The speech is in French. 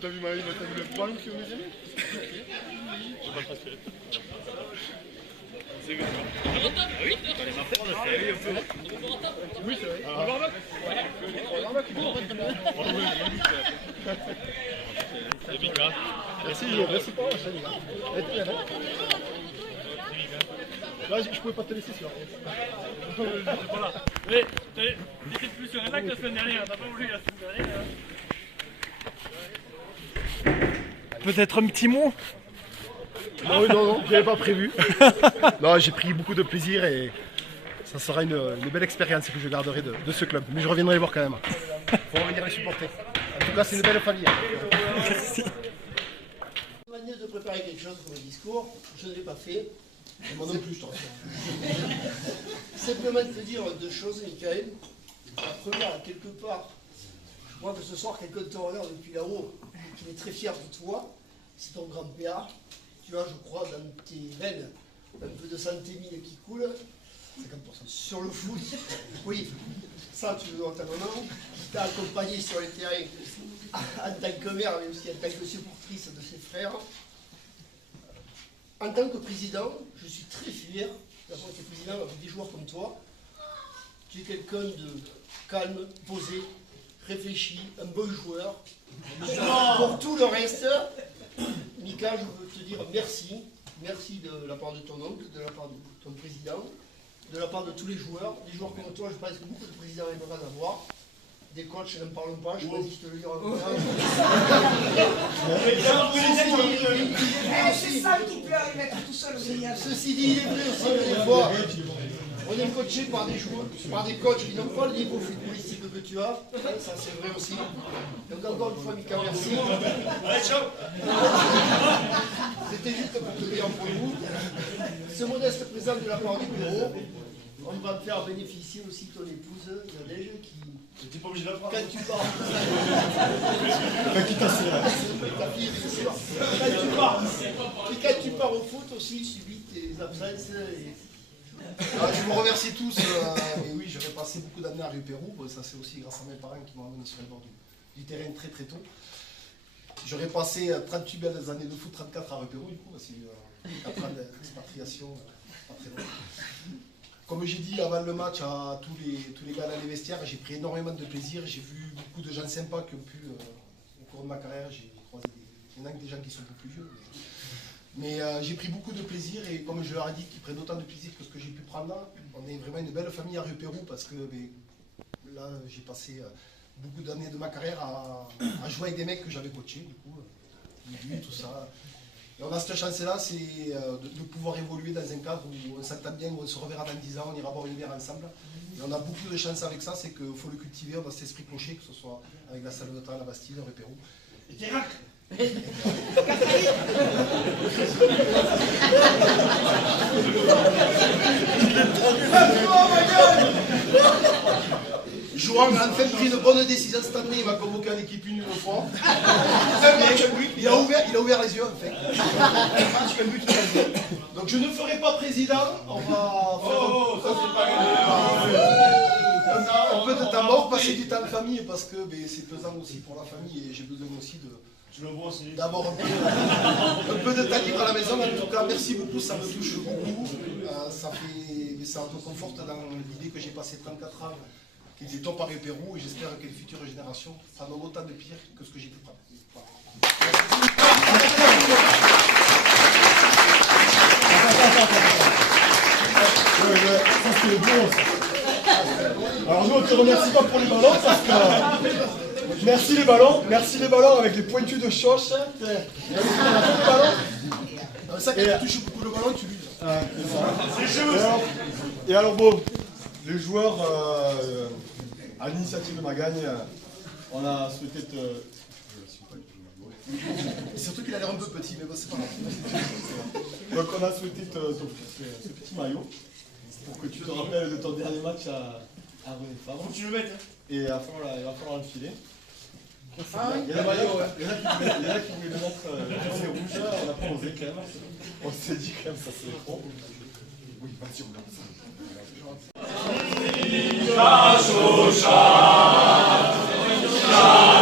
T'as vu le banc que vous aimez? J'ai pas transféré. C'est good. Oui, oui, c'est vrai. Un barbac? C'est Mika. Merci, merci pour la chaîne, les gars. Là, je pouvais pas te laisser sur. Voilà. Mais t'étais plus sur un lac la semaine dernière, t'as pas voulu la semaine dernière. Peut-être un petit mot? Non, non, j'avais pas prévu. Non, j'ai pris beaucoup de plaisir et ça sera une belle expérience que je garderai de ce club. Mais je reviendrai voir quand même. Faut revenir les supporter. En tout cas, c'est une belle famille. Merci. Manière de préparer quelque chose pour le discours, je ne l'ai pas fait. Moi non plus, je t'en rassure. Simplement te dire deux choses, Michael. La première, quelque part, je crois que ce soir, quelqu'un te regarde depuis là-haut, qui est très fier de toi. C'est ton grand-père. Tu as, je crois, dans tes veines, un peu de santé mille qui coule. 50%. Sur le foot, oui, ça tu le dois à ta maman, qui t'a accompagné sur les terrains en tant que mère, mais aussi en tant que supportrice de ses frères. En tant que président, je suis très fier d'avoir été président avec des joueurs comme toi. Tu es quelqu'un de calme, posé, réfléchi, un bon joueur. Pour tout le reste, Mika, je veux te dire merci. Merci de la part de ton oncle, de la part de ton président, de la part de tous les joueurs. Des joueurs comme toi, je pense que beaucoup de présidents aimeraient en avoir. Des coachs, n'en parlons pas, je pense que je te le dire en même temps. C'est ça qui peut arriver tout seul. Ceci dit, il est vrai aussi que des fois, on est coaché par des joueurs, par des coachs qui n'ont pas le niveau footballistique que tu as. Ça, c'est vrai aussi. Donc, encore une fois, Mika, merci. C'était juste pour te dire pour vous. Ce modeste présent de la part du bureau, on va te faire bénéficier aussi de ton épouse, Nadège, qui. T'es pas obligé de la prendre. Quand tu pars. Ta fille, bien sûr. Et quand tu pars au foot aussi, il subit tes absences. Je vous remercie tous. Et oui, j'aurais passé beaucoup d'années à Rio Pérou. Ça, c'est aussi grâce à mes parents qui m'ont amené sur le bord du terrain très très tôt. J'aurais passé 38 belles années de foot, 34 à Rio Pérou, du coup, c'est 4 ans d'expatriation, pas très loin. Comme j'ai dit avant le match à tous les gars dans les vestiaires, j'ai pris énormément de plaisir. J'ai vu beaucoup de gens sympas qui ont pu, au cours de ma carrière, j'ai croisé il y en a des gens qui sont un peu plus vieux. Mais j'ai pris beaucoup de plaisir et comme je leur ai dit qu'ils prennent autant de plaisir que ce que j'ai pu prendre là, on est vraiment une belle famille à Rue-Pérou parce que là j'ai passé beaucoup d'années de ma carrière à jouer avec des mecs que j'avais coachés, du coup, Lulu, tout ça. Et on a cette chance-là, c'est de pouvoir évoluer dans un cadre où on s'entend bien, où on se reverra dans 10 ans, on ira boire une bière ensemble. Et on a beaucoup de chance avec ça, c'est qu'il faut le cultiver, on a cet esprit clocher, que ce soit avec la salle de temps, la Bastille, Rue-Pérou. Et Tirac. Jouan a enfin pris une bonne décision cette année, il m'a convoqué en équipe une fois. Il a ouvert les yeux en fait. Donc je ne ferai pas président, on va faire un peu de temps mort, passer du temps de famille parce que c'est pesant aussi pour la famille et j'ai besoin aussi d'avoir un peu de temps libre à la maison. En tout cas, merci beaucoup, ça me touche beaucoup. Ça me conforte dans l'idée que j'ai passé 34 ans qui était top à Rue-Pérou et j'espère que les futures générations prendront autant de pire que ce que j'ai pu prendre. Ça c'est bon ça. Alors nous on te remercie pas pour les ballons parce que... Merci les ballons avec les pointus de choche. Ça quand tu touches beaucoup le ballon, tu l'uses. Et alors bon, les joueurs à l'initiative de Magagne, on a souhaité te... Surtout qu'il a l'air un peu petit, mais bon, c'est pas grave. Donc on a souhaité t'offrir ce petit maillot pour que tu te rappelles de ton dernier match à René Favre. Faut que tu le mettes. Et il va falloir le filer. Il y a des maillots, il y en a qui voulaient le mettre c'est rouge, on n'a pas osé quand même. On s'est dit quand même ça c'est trop. Oui, vas-y, on lance. Chacho, chacho, chacho.